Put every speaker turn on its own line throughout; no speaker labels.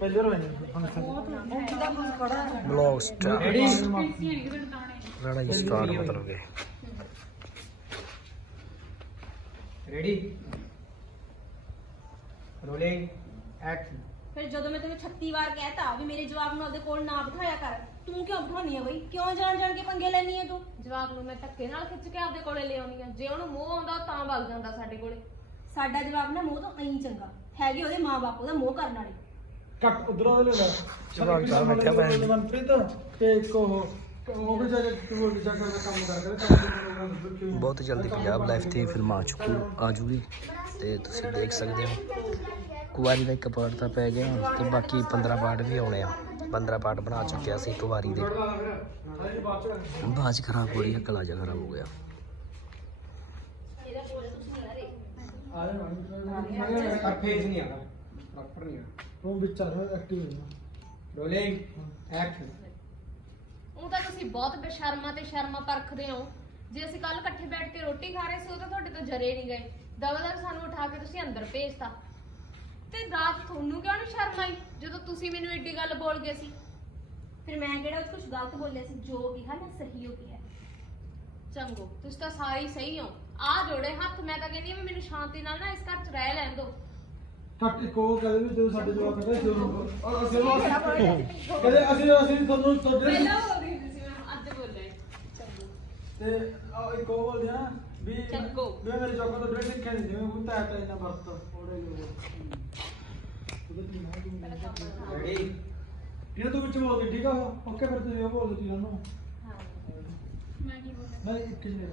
ਪਹਿਲੇ ਰੋਏ function
blog start ਰੜਾ ਹੀ ਸਟਾਰਟ ਮਤਲਬ ਕਿ
ਰੈਡੀ ਰੋਲਿੰਗ ਐਕਸ਼ਨ
ਫਿਰ ਜਦੋਂ ਮੈਂ ਤੈਨੂੰ 36 ਵਾਰ ਕਹਿਤਾ ਵੀ ਮੇਰੇ ਜਵਾਬ ਨੂੰ ਆਪਦੇ ਕੋਲ ਨਾ ਬਿਠਾਇਆ ਕਰ ਤੂੰ ਕਿਉਂ ਬਿਠਾਉਣੀ ਆ ਬਈ? ਕਿਉਂ ਜਾਣ ਜਾਣ ਕੇ ਪੰਗੇ ਲੈਣੀ ਆ ਤੂੰ?
ਜਵਾਬ ਨੂੰ ਮੈਂ ਧੱਕੇ ਨਾਲ ਖਿੱਚ ਕੇ ਆਪਦੇ ਕੋਲੇ ਲੈ ਆਉਣੀ ਆ। ਜੇ ਉਹਨੂੰ ਮੋਹ ਆਉਂਦਾ ਤਾਂ ਵਗ ਜਾਂਦਾ ਸਾਡੇ ਕੋਲੇ।
ਸਾਡਾ ਜਵਾਬ ਨਾ ਮੂੰਹ ਤੋਂ ਐਂ ਚੰਗਾ। ਹੈਗੇ ਉਹਦੇ ਮਾਂ-ਬਾਪ ਉਹਦਾ ਮੋਹ ਕਰਨ ਵਾਲੇ।
ਕੱਟ ਉਧਰੋਂ ਲੈ ਲੈ।
ਜਵਾਬ ਚਾਹ ਬੈਠਿਆ ਭੈਣ ਜੀ।
ਮਨਪ੍ਰੀਤ ਤੇ ਇੱਕ ਉਹ ਉਹ ਵੀ ਜਾ ਕੇ ਟੂਰ ਜਾ ਕੇ ਕੰਮ ਕਰ ਕਰ ਕੰਮ
ਬਹੁਤ ਜਲਦੀ ਪੰਜਾਬ ਲਾਈਫ ਤੇ ਫਿਲਮ ਆ ਚੁੱਕੀ ਆ ਜੂਗੀ। ਤੇ ਤੁਸੀਂ ਦੇਖ ਸਕਦੇ ਹੋ। ਕੁਵਾਰੀ ਦਾ ਇੱਕ ਪਾਰਟ ਤਾਂ ਪੈ ਗਿਆ ਤੇ ਬਾਕੀ 15 ਪਾਰਟ ਵੀ ਆਉਣੇ ਆ। 15 ਪਾਰਟ ਬਣਾ ਚੁੱਕਿਆ ਸੀ ਕੁਵਾਰੀ ਦੇ। ਬਾਜ ਖਰਾਬ ਹੋ ਰਹੀ ਹੈ ਕਲਾਜਾ ਖਰਾਬ ਹੋ ਗਿਆ।
ਆ ਜਾ ਕਰ ਫੇਸ ਨਹੀਂ ਆਗਾ ਪ੍ਰੋਪਰ ਨਹੀਂ ਉਹ ਵਿੱਚ ਆ ਐਕਟਿਵ ਹੈ ਰੋਲਿੰਗ ਐਕਸ਼ਨ
ਉਹ ਤਾਂ ਤੁਸੀਂ ਬਹੁਤ ਬੇਸ਼ਰਮਾ ਤੇ ਸ਼ਰਮਾ ਪਰਖਦੇ ਹੋ। ਜੇ ਅਸੀਂ ਕੱਲ ਇਕੱਠੇ ਬੈਠ ਕੇ ਰੋਟੀ ਖਾ ਰਹੇ ਸੀ ਉਹ ਤਾਂ ਤੁਹਾਡੇ ਤੋਂ ਜਰੇ ਨਹੀਂ ਗਏ। ਦਵਾਦਰ ਸਾਨੂੰ ਉਠਾ ਕੇ ਤੁਸੀਂ ਅੰਦਰ ਭੇਜਤਾ। ਤੇ ਰਾਤ ਤੁਹਾਨੂੰ ਕਿਉਂ ਨਹੀਂ ਸ਼ਰਮ ਆਈ ਜਦੋਂ ਤੁਸੀਂ ਮੈਨੂੰ ਏਡੀ ਗੱਲ ਬੋਲ ਗਏ ਸੀ?
ਫਿਰ ਮੈਂ ਕਿਹੜਾ ਕੁਝ ਗਲਤ ਬੋਲਿਆ ਸੀ? ਜੋ ਕਿਹਾ ਨਾ ਸਹੀ ਹੋ ਗਿਆ।
ਚੰਗੋ ਤੁਸੀਂ ਤਾਂ ਸਾਰੇ ਹੀ ਸਹੀ ਹੋ। ਆ ਜੋੜੇ ਹੱਥ ਮੈਂ ਤਾਂ ਕਹਿੰਦੀ ਹਾਂ ਵੀ ਮੈਨੂੰ ਸ਼ਾਂਤੀ ਨਾਲ ਨਾ ਇਸ ਘਰ 'ਚ ਰਹਿ ਲੈਣ ਦਿਓ।
ਕੱਟ ਇੱਕ ਉਹ ਕਹਿੰਦੇ ਵੀ ਜਦੋਂ ਸਾਡੇ ਜਵਾਬ ਕਹਿੰਦੇ ਜਦੋਂ ਔਰ ਅਸੀਂ ਕਹਿੰਦੇ ਅਸੀਂ ਅਸੀਂ ਤੁਹਾਨੂੰ ਤੁਹਾਡੇ
ਪਹਿਲਾਂ ਬੋਲਦੀ ਹੁੰਦੀ ਸੀ ਮੈਂ ਅੱਜ ਚੰਗੋ
ਤੇ ਆਹ ਇੱਕ ਉਹ ਬੋਲਦੇ ਆ ਵੀ
ਚੱਕੋ।
ਵੀ ਮੇਰੇ ਚੌਕਾਂ ਤੋਂ ਡਰੈਸ ਸਿੱਖਿਆ ਨਹੀਂ ਜਿਵੇਂ ਉਹ ਤਾਂ ਇੰਨਾ ਵਰਤ। ਉਹਦੇ ਲੋਕ ਉਹਦੇ ਕੀ ਨਾ ਤੂੰ ਰੈਡੀ ਕਿਹਨੇ ਤੂੰ ਵਿੱਚ ਬੋਲਦੀ ਠੀਕ ਆ ਓਕੇ ਫਿਰ ਤੁਸੀਂ ਉਹ ਬੋਲ ਦਿੱਤੀ ਉਹਨੂੰ
ਮੈਂ ਕੀ ਬੋਲਿਆ
ਨਹੀਂ ਇੱਕ ਜਿਹੇ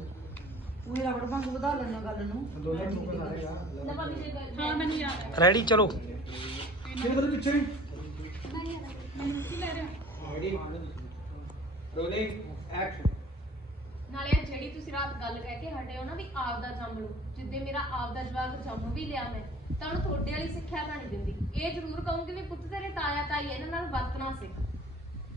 ਵਧਾ ਲੈਣਾ ਗੱਲ ਨੂੰ।
ਨੂੰ
ਭਾਬੀ ਜੀ। ਗੱਲ
ਹਾਂ ਮੈਨੂੰ ਯਾਦ
ਰੈਡੀ ਚਲੋ।
ਪਿੱਛੇ? ਰੈਡੀ ਰੋਲਿੰਗ ਐਕਸ਼ਨ
ਨਾਲੇ ਜਿਹੜੀ ਤੁਸੀਂ ਰਾਤ ਗੱਲ ਕਹਿ ਕੇ ਹਟੇ ਹੋ ਨਾ ਵੀ ਆਪ ਦਾ ਜੰਮ ਲਓ ਜਿੱਦੇ ਮੇਰਾ ਆਪ ਦਾ ਜਵਾਕ ਜੰਮ ਵੀ ਲਿਆ ਮੈਂ ਤਾਂ ਉਹਨੂੰ ਤੁਹਾਡੇ ਵਾਲੀ ਸਿੱਖਿਆ ਤਾਂ ਨਹੀਂ ਦਿੰਦੀ। ਇਹ ਜ਼ਰੂਰ ਕਹੂੰਗੀ ਵੀ ਪੁੱਤ ਤੇਰੇ ਤਾਇਆ ਤਾਈ ਆ, ਇਹਨਾਂ ਨਾਲ ਵਰਤਣਾ ਸਿੱਖ।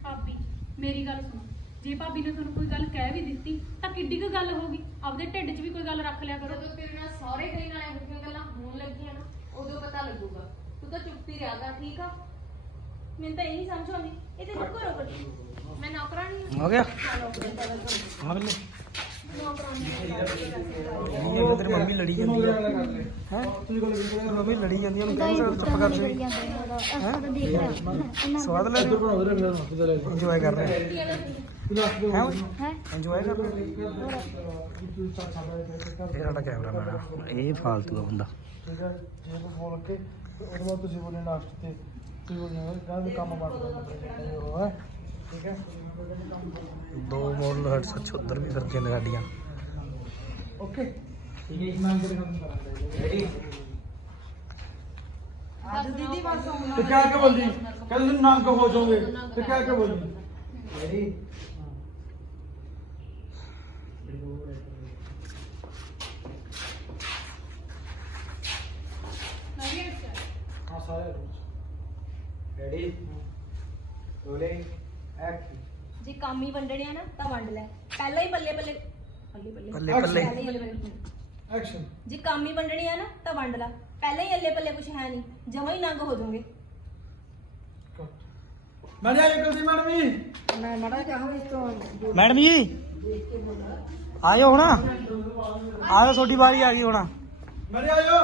ਭਾਬੀ ਮੇਰੀ ਗੱਲ ਸੁਣੋ। ਜੇ ਭਾਬੀ ਨੇ ਤੁਹਾਨੂੰ ਕੋਈ ਗੱਲ ਕਹਿ ਵੀ ਦਿੱਤੀ ਤਾਂ ਕਿੱਡੀ ਕੁ ਗੱਲ ਹੋਗੀ ਆਪਦੇ ਢਿੱਡ 'ਚ ਵੀ ਕੋਈ ਗੱਲ ਰੱਖ ਲਿਆ ਕਰੋ।
ਜਦੋਂ ਤੇਰੇ ਨਾਲ ਸਹੁਰੇ ਗਈ ਨਾਲ ਇਹੋ ਜਿਹੀਆਂ ਗੱਲਾਂ ਹੋਣ ਲੱਗੀਆਂ ਨਾ ਉਦੋਂ ਪਤਾ ਲੱਗੂਗਾ। ਤੂੰ ਤਾਂ ਚੁੱਪ ਹੀ ਰਿਹਾ ਕਰ ਠੀਕ ਆ?
ਮੈਨੂੰ ਤਾਂ ਇਹ ਨਹੀਂ ਸਮਝ ਆਉਂਦੀ ਇਹ ਤੇ ਰੁਕੋ ਰੁਕੋ
ਮੈਂ ਨੌਕਰਾਨੀ
ਆ। ਗਿਆ। ਆ ਬੱਲੇ ਇਹ ਤੇਰੀ ਮੰਮੀ ਲੜੀ ਜਾਂਦੀ ਆ। ਹੈ? ਮੰਮੀ ਲੜੀ ਜਾਂਦੀ ਆ, ਉਹਨੂੰ ਕਹਿ ਚੁੱਪ ਕਰ ਜੀ ਸਵਾਦ ਲੈ ਇੰਜੋਏ ਕਰ ਰਹੇ
ਲਾਸਟ
ਹੈ ਇੰਜੋਏ ਕਰ ਰਹੇ ਇਹ ਸਾਡਾ ਕੈਮਰਾਮੈਨ ਆ। ਇਹ ਫਾਲਤੂ ਦਾ ਬੰਦਾ।
ਠੀਕ ਹੈ ਜੇ ਕੋ ਫੋਨ ਕੇ ਉਹਦੇ ਬਾਅਦ ਤੁਸੀਂ ਬੋਲੇ ਲਾਸਟ ਤੇ। ਤੁਸੀਂ ਬੋਲੇ ਕੰਮ ਬਾਤ ਹੋ ਹੈ। ਠੀਕ ਹੈ
ਦੋ ਮੋਡਲ ਹਟ ਸੱਚ ਉਧਰ ਵੀ ਫਿਰਦੀਆਂ ਨੇ ਸਾਡੀਆਂ
ਓਕੇ ਠੀਕ ਹੈ ਮੈਂ ਅੰਦਰ ਕੰਮ ਕਰਾਂਗਾ ਰੈਡੀ
ਅੱਜ ਦੀਦੀ ਬਸ ਆਉਣਾ
ਤੇ ਕਹਿ ਕੇ ਬੋਲਦੀ ਕਹਿੰਦੇ ਐਕਸ਼ਨ
ਜੇ ਕੰਮ ਹੀ ਵੰਡਣੇ ਆ ਨਾ ਤਾਂ ਵੰਡ ਲੈ। ਪਹਿਲਾਂ ਹੀ ਬੱਲੇ ਬੱਲੇ ਬੱਲੇ ਬੱਲੇ ਪਹਿਲਾਂ ਹੀ ਬੱਲੇ ਬੱਲੇ
ਐਕਸ਼ਨ
ਜੇ ਕੰਮ ਹੀ ਵੰਡਣੇ ਆ ਨਾ ਤਾਂ ਵੰਡ ਲੈ। ਪਹਿਲਾਂ ਹੀ ਅੱਲੇ ਪੱਲੇ ਕੁਝ ਹੈ ਨਹੀਂ। ਜਮਾ ਹੀ ਨੰਗ ਹੋ ਜਾਓਗੇ।
ਮੈਂ ਜਾ ਜਲਦੀ ਮੈਡਮ ਜੀ।
ਮੈਂ ਮੜਾ ਕਹਾਂ ਇਸ ਤੋਂ
ਮੈਡਮ ਜੀ। ਆਇਓ ਹੁਣ। ਆਇਓ ਤੁਹਾਡੀ ਵਾਰੀ ਆ ਗਈ ਹੁਣ।
ਮੈਂ ਆਇਓ